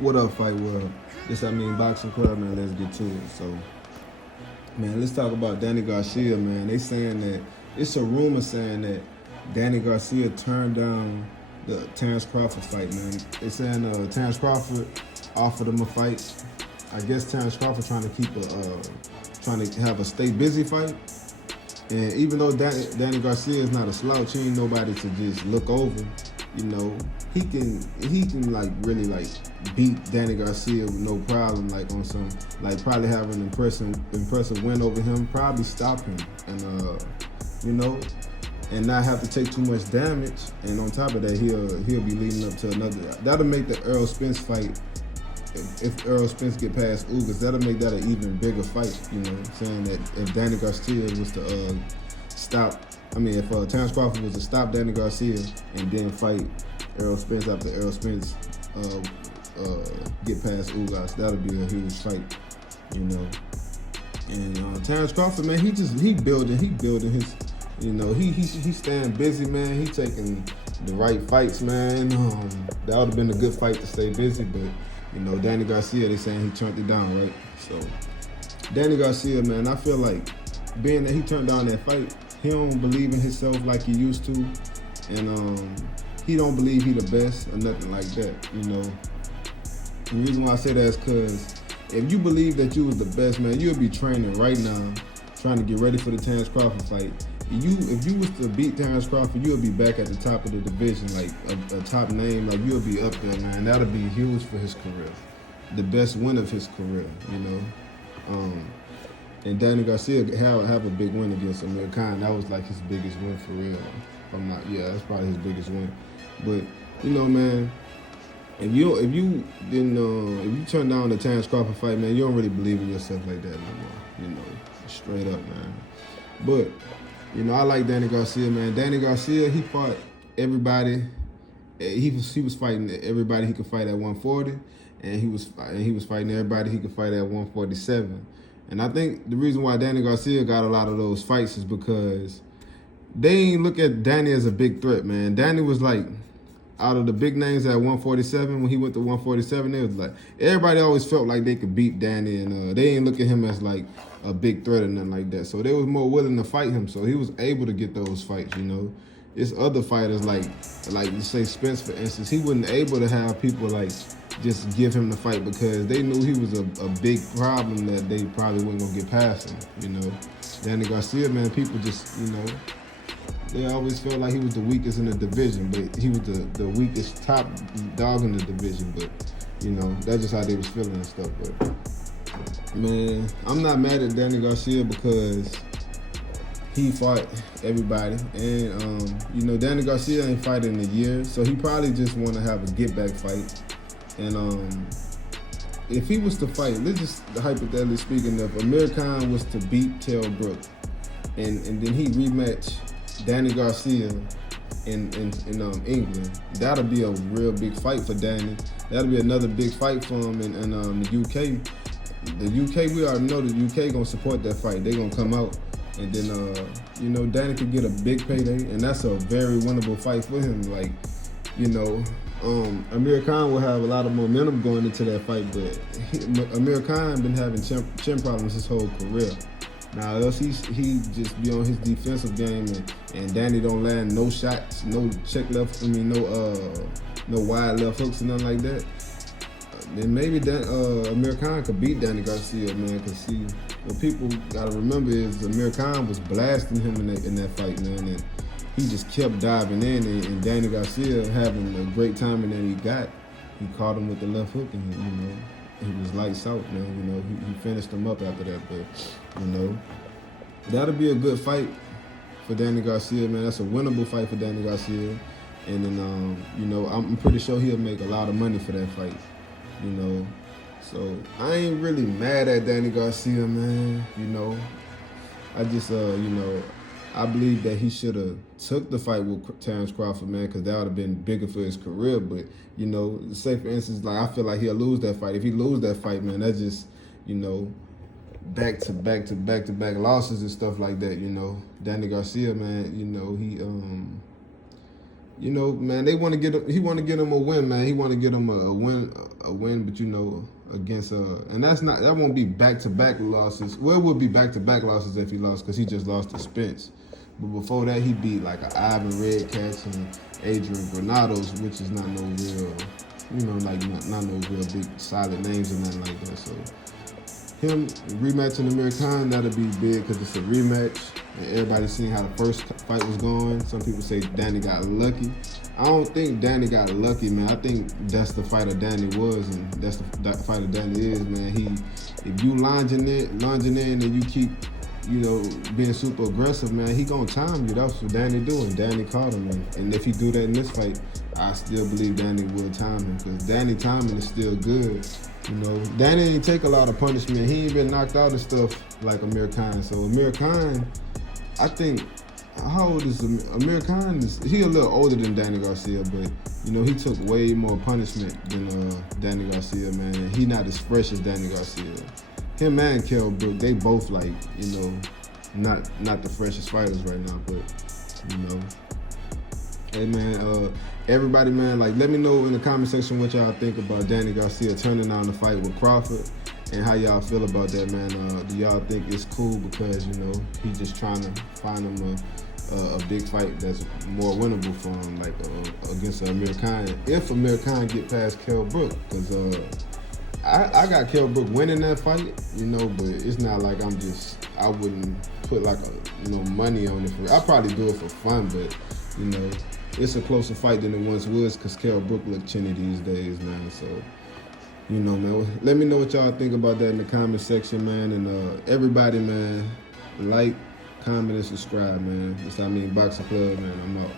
What up, Fight World? This Amin Boxing Club, man. Let's get to it. So, man, let's talk about Danny Garcia, man. They saying that it's a rumor saying that Danny Garcia turned down the Terence Crawford fight, man. They saying Terence Crawford offered him a fight. I guess Terence Crawford trying to have a stay busy fight. And even though Danny Garcia is not a slouch, he ain't nobody to just look over. You know, he can like really like beat Danny Garcia with no problem, like on some like probably have an impressive win over him, probably stop him, and you know, and not have to take too much damage. And on top of that, he'll be leading up to another. That'll make the Errol Spence fight. If Errol Spence get past Ugas, that'll make that an even bigger fight. You know, saying that if Danny Garcia was to stop. I mean, if Terence Crawford was to stop Danny Garcia and then fight Errol Spence after Errol Spence get past Ugas, that'll be a huge fight, you know. And Terence Crawford, man, he building his, you know, he staying busy, man. He taking the right fights, man. That would have been a good fight to stay busy, but you know, Danny Garcia, they saying he turned it down, right? So Danny Garcia, man, I feel like being that he turned down that fight, he don't believe in himself like he used to, and he don't believe he the best or nothing like that, you know. The reason why I say that is because if you believe that you was the best, man, you'll be training right now, trying to get ready for the Terence Crawford fight. If you was to beat Terence Crawford, you'll be back at the top of the division, like a top name, like you'll be up there, man. That'll be huge for his career, the best win of his career, you know. And Danny Garcia have a big win against Amir Khan. That was like his biggest win for real. That's probably his biggest win. But you know, man, if you turn down the Terence Crawford fight, man, you don't really believe in yourself like that no more. You know, straight up, man. But you know, I like Danny Garcia, man. Danny Garcia, he fought everybody. He was fighting everybody he could fight at 140, and he was fighting everybody he could fight at 147. And I think the reason why Danny Garcia got a lot of those fights is because they ain't look at Danny as a big threat, man. Danny was like, out of the big names at 147, when he went to 147, it was like, everybody always felt like they could beat Danny, and they ain't look at him as like a big threat or nothing like that. So they was more willing to fight him, so he was able to get those fights, you know. It's other fighters like say Spence, for instance, he wasn't able to have people like just give him the fight because they knew he was a big problem that they probably wasn't gonna get past him, you know. Danny Garcia, man, people just, you know, they always felt like he was the weakest in the division, but he was the weakest top dog in the division. But, you know, that's just how they was feeling and stuff. But, man, I'm not mad at Danny Garcia because he fought everybody. And, you know, Danny Garcia ain't fighting in a year, so he probably just want to have a get-back fight. And if he was to fight, let's just hypothetically speaking, if Amir Khan was to beat Kell Brook and then he rematch Danny Garcia in England, that'll be a real big fight for Danny. That'll be another big fight for him in the UK. The UK, we already know the UK gonna support that fight. They gonna come out, and then you know, Danny could get a big payday, and that's a very winnable fight for him. Like, you know, Amir Khan will have a lot of momentum going into that fight, but Amir Khan been having chin problems his whole career. Now, else he just be on his defensive game, and Danny don't land no shots, no check left. I mean, no wide left hooks and nothing like that. Then maybe Amir Khan could beat Danny Garcia, man. Cause see, what people gotta remember is Amir Khan was blasting him in that fight, man, and he just kept diving in, and Danny Garcia having a great time, and then he caught him with the left hook, and you know, he was lights out, man. You know, he finished him up after that, but you know, that'll be a good fight for Danny Garcia, man. That's a winnable fight for Danny Garcia, and then you know, I'm pretty sure he'll make a lot of money for that fight, you know. So I ain't really mad at Danny Garcia, man. You know, I just you know, I believe that he should have took the fight with Terence Crawford, man, because that would have been bigger for his career. But, you know, say for instance, like I feel like he'll lose that fight. If he lose that fight, man, that's just, you know, back to back losses and stuff like that, you know. Danny Garcia, man, you know, you know, man, they want to get him. He want to get him a win, man. He want to get him a win. But you know, against and that won't be back-to-back losses. Well, it would be back-to-back losses if he lost, because he just lost to Spence. But before that, he beat like an Ivan Redcats and Adrian Granados, which is not no real, you know, like not no real big solid names or nothing like that. So him rematching Amir Khan, that'll be big because it's a rematch. And everybody seen how the first fight was going. Some people say Danny got lucky. I don't think Danny got lucky, man. I think that's the fighter Danny was, and that's the fighter Danny is, man. If you lunging in and you keep, you know, being super aggressive, man, he gonna time you. That's what Danny doing. Danny caught him, and if he do that in this fight, I still believe Danny will time him, because Danny timing is still good. You know, Danny ain't take a lot of punishment. He ain't been knocked out and stuff like Amir Khan. So Amir Khan, I think, how old is Amir Khan? He a little older than Danny Garcia, but you know, he took way more punishment than Danny Garcia, man. He not as fresh as Danny Garcia. Him and Kell Brook, they both like, you know, not the freshest fighters right now, but you know. Hey man, everybody, man, like, let me know in the comment section what y'all think about Danny Garcia turning down the fight with Crawford, and how y'all feel about that, man. Do y'all think it's cool because, you know, he's just trying to find him a big fight that's more winnable for him, like against Amir Khan, if Amir Khan get past Kell Brook, because I got Kell Brook winning that fight, you know, but it's not like I wouldn't put like money on it. I'd probably do it for fun, but you know, it's a closer fight than it once was, because Kell Brook look chinny these days, man. So, you know, man, let me know what y'all think about that in the comment section, man. And everybody, man, like, comment, and subscribe, man. It's Amin Boxing Club, man. I'm out.